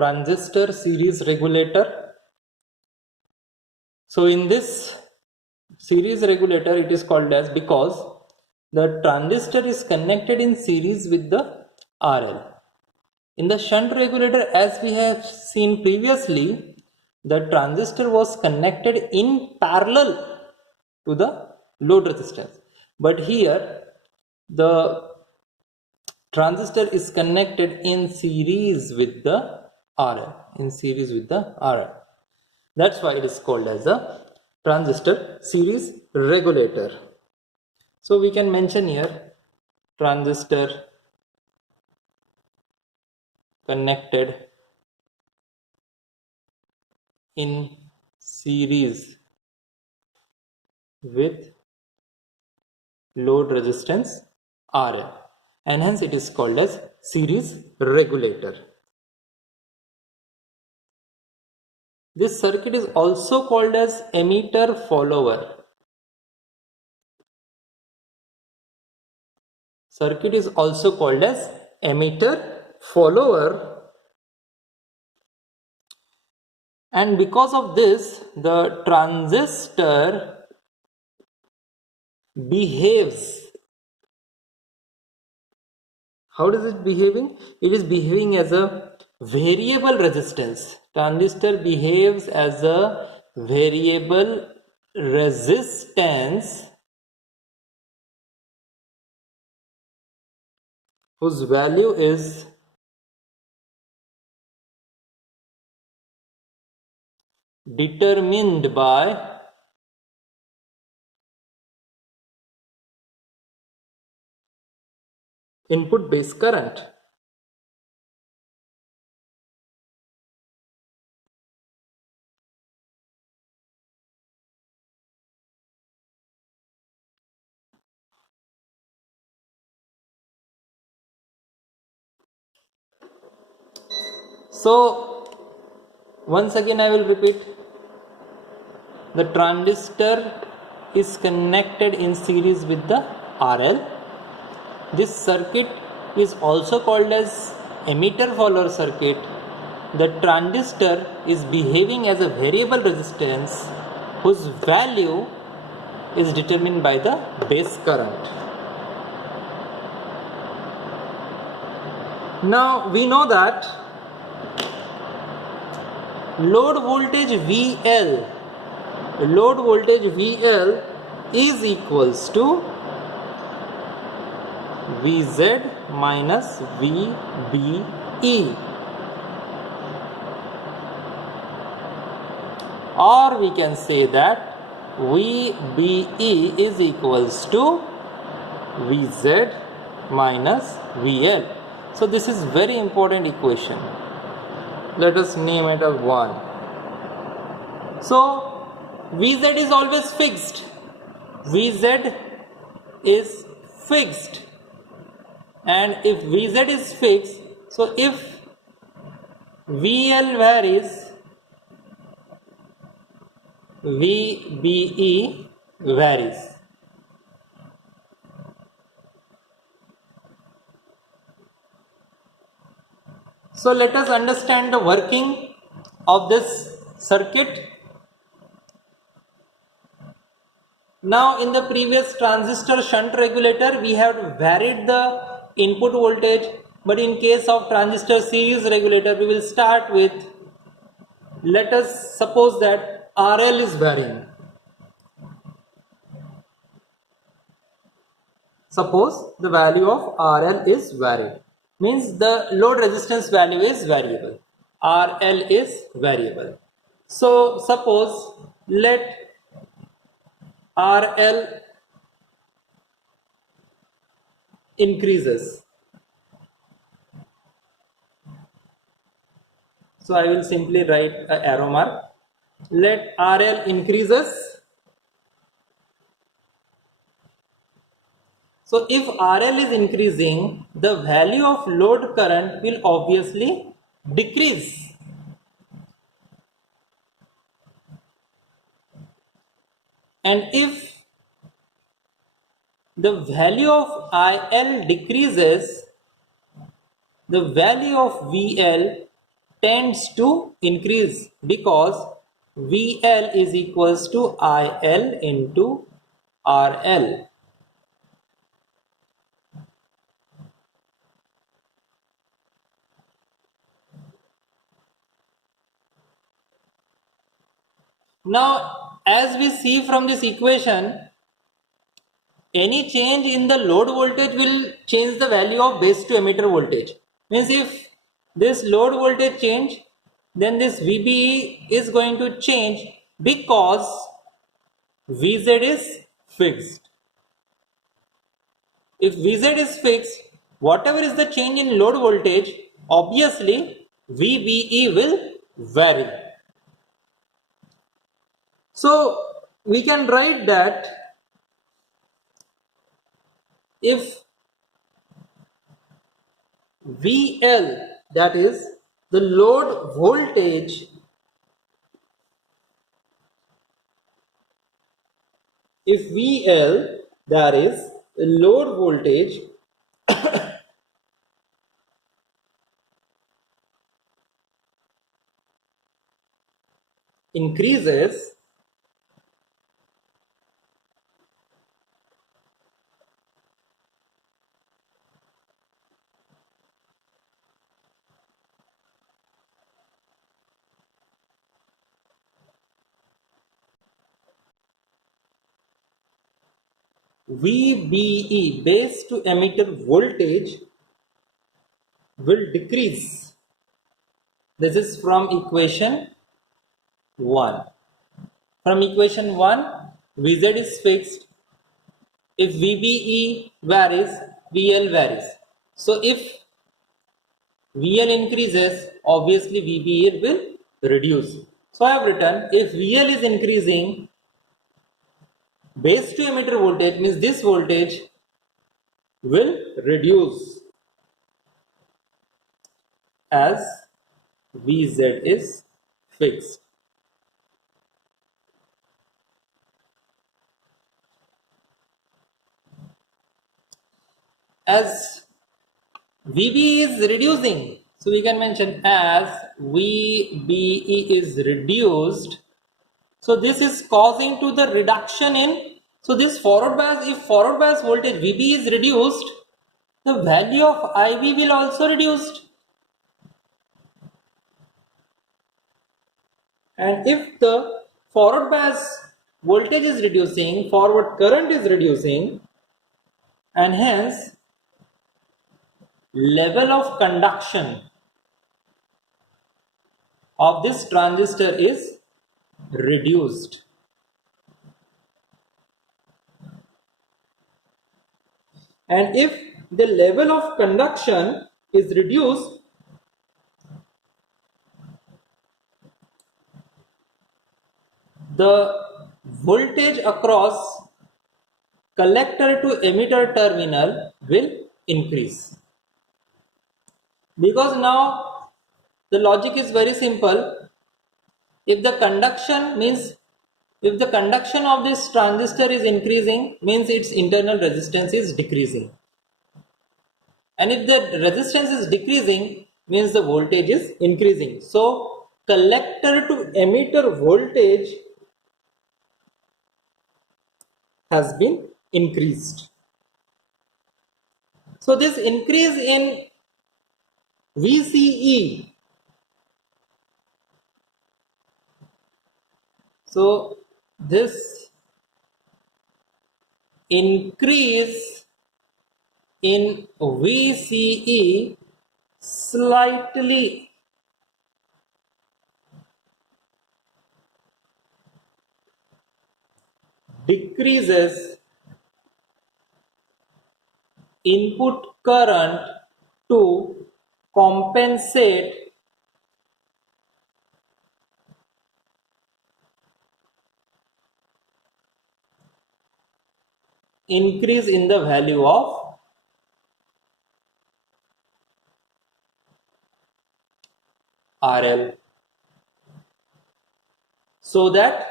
transistor series regulator. So in this series regulator, it is called as, because the transistor is connected in series with the RL. In the shunt regulator, as we have seen previously, the transistor was connected in parallel to the load resistance, but here the transistor is connected in series with the RL. That's why it is called as a transistor series regulator. So we can mention here transistor connected in series with load resistance RL, and hence it is called as series regulator. This circuit is also called as emitter follower. Circuit is also called as emitter follower, and because of this, the transistor behaves. How does it behaving? It is behaving as a variable resistance. Transistor behaves as a variable resistance whose value is determined by input base current. So once again I will repeat, the transistor is connected in series with the RL. This circuit is also called as emitter follower circuit. The transistor is behaving as a variable resistance whose value is determined by the base current. Now we know that load voltage VL is equals to Vz minus VBE, or we can say that VBE is equals to Vz minus VL. So this is very important equation. Let us name it as 1. So Vz is always fixed. Vz is fixed. And if Vz is fixed, so if VL varies, VBE varies. So let us understand the working of this circuit. Now in the previous transistor shunt regulator, we have varied the input voltage, but in case of transistor series regulator, we will start with, let us suppose that RL is varying. Suppose the value of RL is varied, means the load resistance value is variable. RL is variable. So suppose let RL increases. So I will simply write an arrow mark. Let RL increases. So if RL is increasing, the value of load current will obviously decrease. And if the value of IL decreases, the value of VL tends to increase because VL is equals to IL into RL. Now, as we see from this equation, any change in the load voltage will change the value of base to emitter voltage. Means if this load voltage change, then this VBE is going to change because VZ is fixed. If VZ is fixed, whatever is the change in load voltage, obviously VBE will vary. So we can write that if VL, that is the load voltage, if VL, that is the load voltage, increases, VBE, base to emitter voltage, will decrease. This is from equation 1. From equation 1, Vz is fixed. If VBE varies, VL varies. So if VL increases, obviously VBE will reduce. So I have written, if VL is increasing, base to emitter voltage means this voltage will reduce as Vz is fixed. As VBE is reducing, so we can mention as VBE is reduced, so this is causing to the reduction in, so this forward bias, if forward bias voltage VB is reduced, the value of IB will also reduced. And if the forward bias voltage is reducing, forward current is reducing, and hence level of conduction of this transistor is reduced. And if the level of conduction is reduced, the voltage across collector to emitter terminal will increase. Because now the logic is very simple. If the conduction means, if the conduction of this transistor is increasing, means its internal resistance is decreasing. And if the resistance is decreasing, means the voltage is increasing. So collector to emitter voltage has been increased. So this increase in VCE, so this increase in VCE slightly decreases input current to compensate increase in the value of RL, so that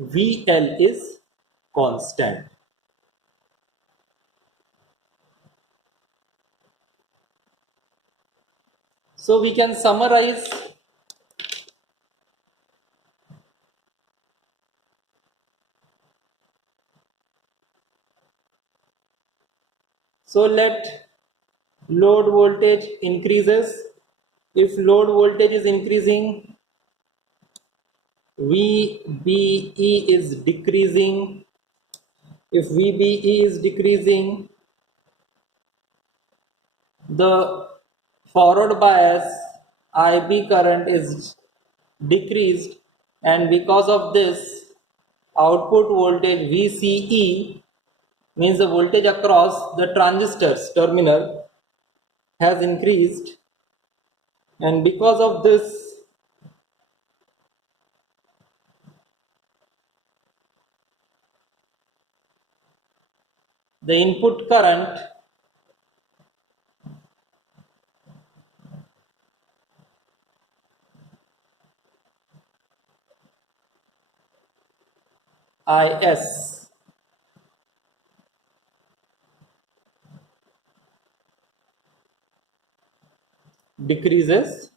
VL is constant. So we can summarize. So let load voltage increases. If load voltage is increasing, VBE is decreasing. If VBE is decreasing, the forward bias IB current is decreased, and because of this, output voltage VCE, means the voltage across the transistor's terminal, has increased, and because of this, the input current IS decreases,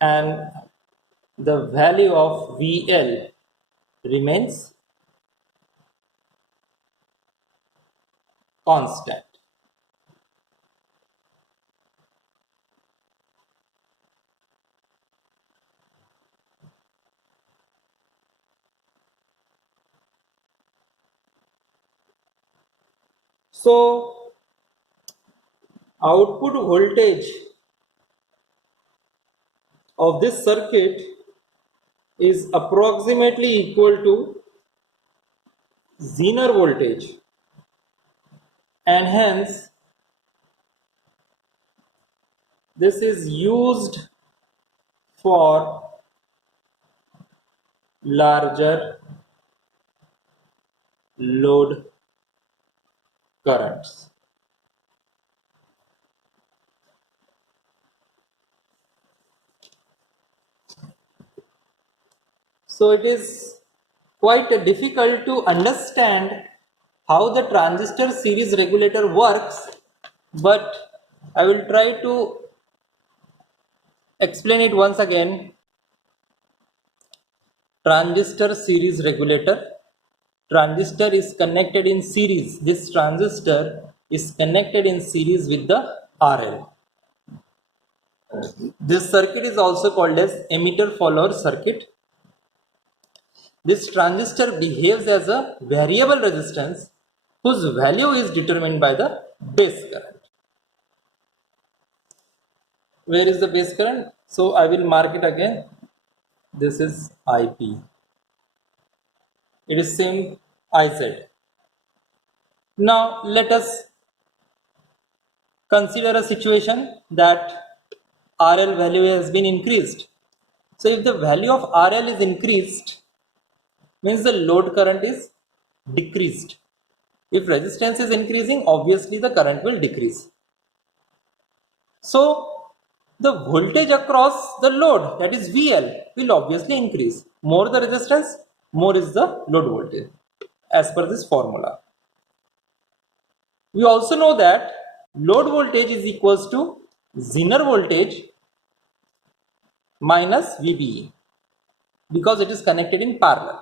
and the value of VL remains constant. So output voltage of this circuit is approximately equal to Zener voltage, and hence this is used for larger load currents. So it is quite difficult to understand how the transistor series regulator works, but I will try to explain it once again. Transistor series regulator. Transistor is connected in series. This transistor is connected in series with the RL. This circuit is also called as emitter follower circuit. This transistor behaves as a variable resistance whose value is determined by the base current. Where is the base current? So I will mark it again. This is IP. It is same IZ. Now let us consider a situation that RL value has been increased. So if the value of RL is increased, means the load current is decreased. If resistance is increasing, obviously the current will decrease. So the voltage across the load, that is VL, will obviously increase. More the resistance, more is the load voltage, as per this formula. We also know that load voltage is equals to Zener voltage minus VBE, because it is connected in parallel.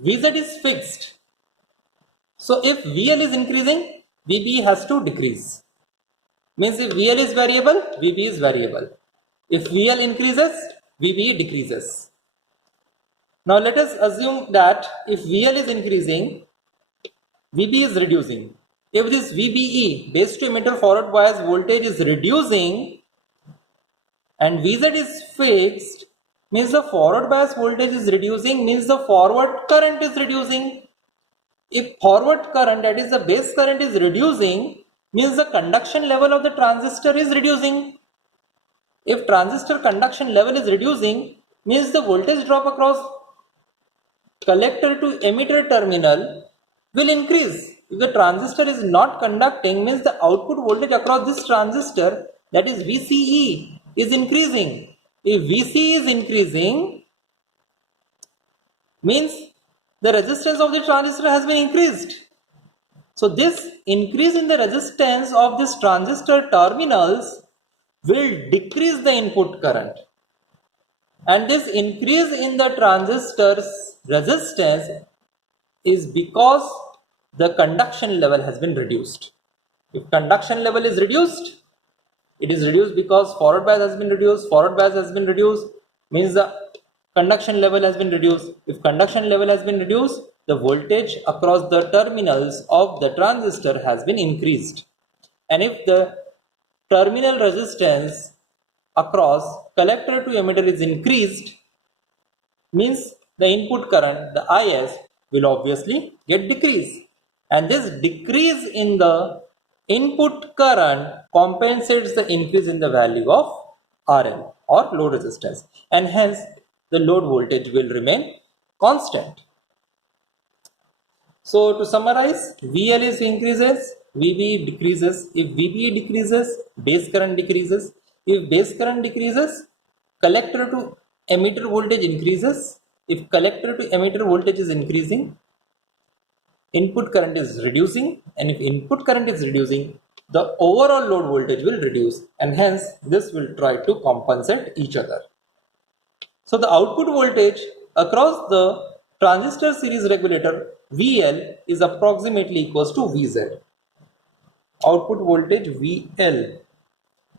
VZ is fixed. So if VL is increasing, VBE has to decrease. Means if VL is variable, VBE is variable. If VL increases, VBE decreases. Now let us assume that if VL is increasing, VBE is reducing. If this VBE, base to emitter forward bias voltage, is reducing and VZ is fixed, means the forward bias voltage is reducing, means the forward current is reducing. If forward current, that is the base current, is reducing, means the conduction level of the transistor is reducing. If transistor conduction level is reducing, means the voltage drop across collector to emitter terminal will increase. If the transistor is not conducting, means the output voltage across this transistor, that is VCE, is increasing. If VCE is increasing, means the resistance of the transistor has been increased. So this increase in the resistance of this transistor terminals will decrease the input current, and this increase in the transistor's resistance is because the conduction level has been reduced. If conduction level is reduced, it is reduced because forward bias has been reduced. Forward bias has been reduced means the conduction level has been reduced. If conduction level has been reduced, the voltage across the terminals of the transistor has been increased. And if the terminal resistance across collector to emitter is increased, means the input current, the IS, will obviously get decreased. And this decrease in the input current compensates the increase in the value of RL or load resistance, and hence the load voltage will remain constant. So to summarize, VL is increases, VBE decreases. If VBE decreases, base current decreases. If base current decreases, collector to emitter voltage increases. If collector to emitter voltage is increasing, input current is reducing, and if input current is reducing, the overall load voltage will reduce, and hence this will try to compensate each other. So the output voltage across the transistor series regulator VL is approximately equals to VZ. Output voltage VL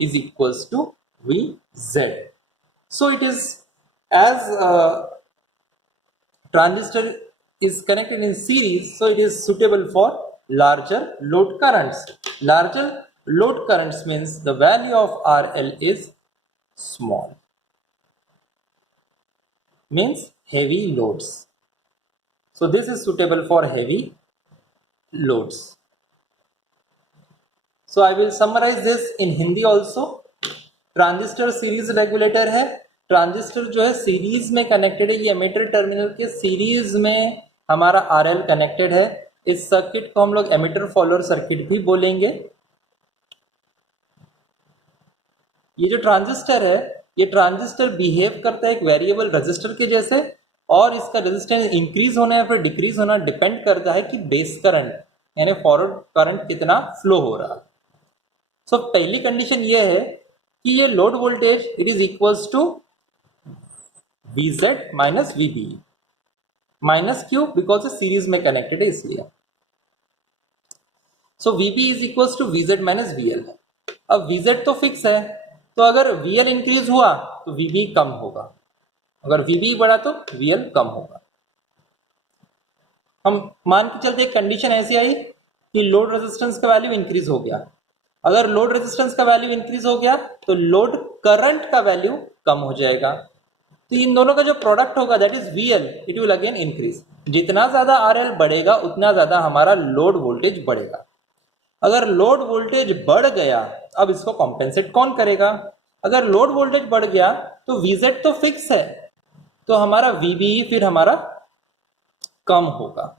is equals to VZ. So it is, as transistor is connected in series, so it is suitable for larger load currents. Larger load currents means the value of RL is small, means heavy loads. So this is suitable for heavy loads. So I will summarize this in Hindi also. Transistor series regulator है, transistor जो है series में connected है, ये emitter terminal के series में हमारा RL connected है. इस सर्किट को हम लोग एमिटर फॉलोअर सर्किट भी बोलेंगे. ये जो ट्रांजिस्टर है, ये ट्रांजिस्टर बिहेव करता है एक वेरिएबल रेजिस्टर के जैसे, और इसका रेजिस्टेंस इंक्रीज होना या फिर डिक्रीज होना डिपेंड करता है कि बेस करंट यानी फॉरवर्ड करंट कितना फ्लो हो रहा है. सो पहली कंडीशन ये है कि ये load voltage it is equals to VZ minus VBE. Minus क्यों? बिकॉज सीरीज में कनेक्टेड है इसलिए. So VB is equals to VZ minus VL. अब VZ तो फिक्स है, तो अगर VL इंक्रीज हुआ तो VB कम होगा, अगर VB बढ़ा तो VL कम होगा. हम मान के चलते एक कंडीशन ऐसी आई कि लोड रेजिस्टेंस का वैल्यू इंक्रीज हो गया. अगर लोड रेजिस्टेंस का वैल्यू इंक्रीज हो गया तो लोड करंट का वैल्यू कम हो जाएगा. तो इन दोनों का जो प्रोडक्ट होगा that is VL, it will again increase. जितना ज्यादा RL बढ़ेगा उतना ज्यादा हमारा लोड वोल्टेज बढ़ेगा. अगर लोड वोल्टेज बढ़ गया, अब इसको कॉम्पेंसेट कौन करेगा? अगर लोड वोल्टेज बढ़ गया तो VZ तो फिक्स है, तो हमारा VBE फिर हमारा कम होगा.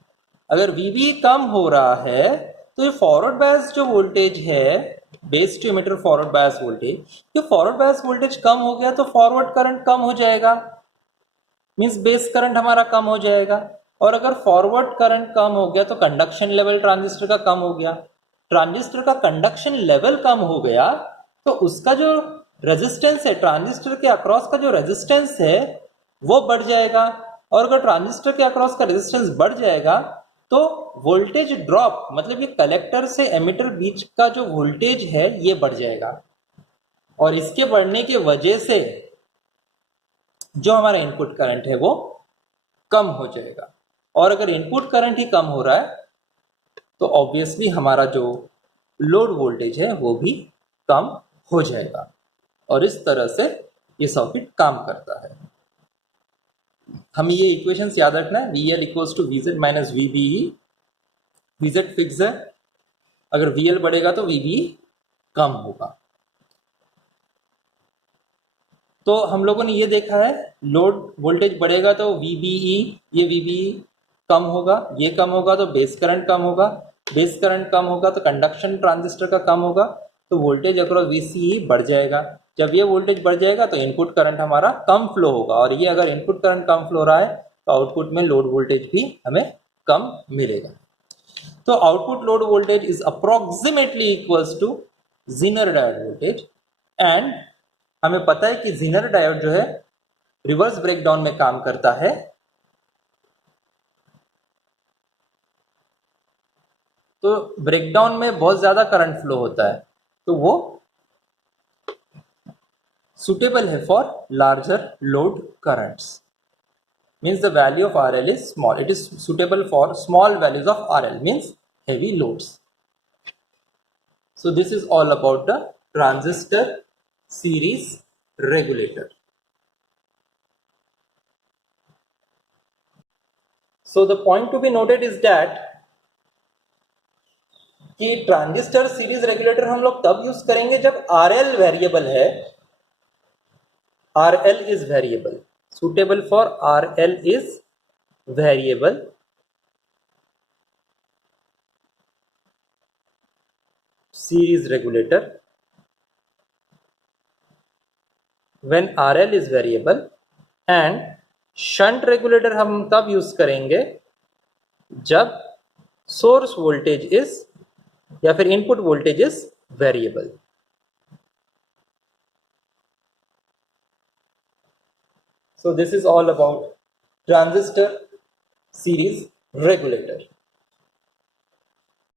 अगर VBE कम हो रहा है तो ये फॉरवर्ड बायस जो वोल्टेज है, base to emitter forward bias voltage, ये फॉरवर्ड बायस वोल्टेज कम हो गया तो फॉरवर्ड करंट कम हो जाएगा, मींस बेस करंट हमारा कम हो जाएगा. और अगर फॉरवर्ड करंट कम हो गया तो कंडक्शन लेवल ट्रांजिस्टर का कम हो गया. ट्रांजिस्टर का कंडक्शन लेवल कम हो गया तो उसका जो रेजिस्टेंस है, ट्रांजिस्टर के अक्रॉस का जो रेजिस्टेंस है वो बढ़ जाएगा. और अगर ट्रांजिस्टर के अक्रॉस का रेजिस्टेंस बढ़ जाएगा तो वोल्टेज ड्रॉप, मतलब ये कलेक्टर से एमिटर बीच का जो वोल्टेज है ये बढ़ जाएगा. और इसके बढ़ने की वजह से जो हमारा इनपुट करंट है वो कम हो जाएगा. और अगर इनपुट करंट ही कम हो रहा है तो ऑब्वियसली हमारा जो लोड वोल्टेज है वो भी कम हो जाएगा. और इस तरह से ये सर्किट काम करता है. हमें ये इक्वेशंस याद रखना है. VL equals to VZ minus VBE. VZ fix है, अगर VL बढ़ेगा तो VBE कम होगा. तो हम लोगों ने ये देखा है, लोड वोल्टेज बढ़ेगा तो VBE, ये VBE कम होगा, ये कम होगा तो बेस करंट कम होगा, बेस करंट कम होगा तो कंडक्शन ट्रांजिस्टर का कम होगा, तो वोल्टेज अक्रॉस VCE बढ़ जाएगा. जब ये वोल्टेज बढ़ जाएगा तो इनपुट करंट हमारा कम फ्लो होगा, और ये अगर इनपुट करंट कम फ्लो रहा है तो आउटपुट में लोड वोल्टेज भी हमें कम मिलेगा. तो So output load voltage is approximately equals to Zener diode voltage, and हमें पता है कि Zener diode जो है रिवर्स ब्रेकडाउन में काम करता है, तो ब्रेकडाउन में बहुत ज्यादा करंट फ्लो होता है, तो वो suitable है for larger load currents. Means the value of RL is small. It is suitable for small values of RL, means heavy loads. So this is all about the transistor series regulator. So the point to be noted is that कि transistor series regulator हम लोग तब use करेंगे जब RL variable है, RL is variable, suitable for RL is variable, series regulator when RL is variable, and shunt regulator हम तब use करेंगे जब सोर्स वोल्टेज इज या फिर input voltage is variable. So this is all about transistor series regulator.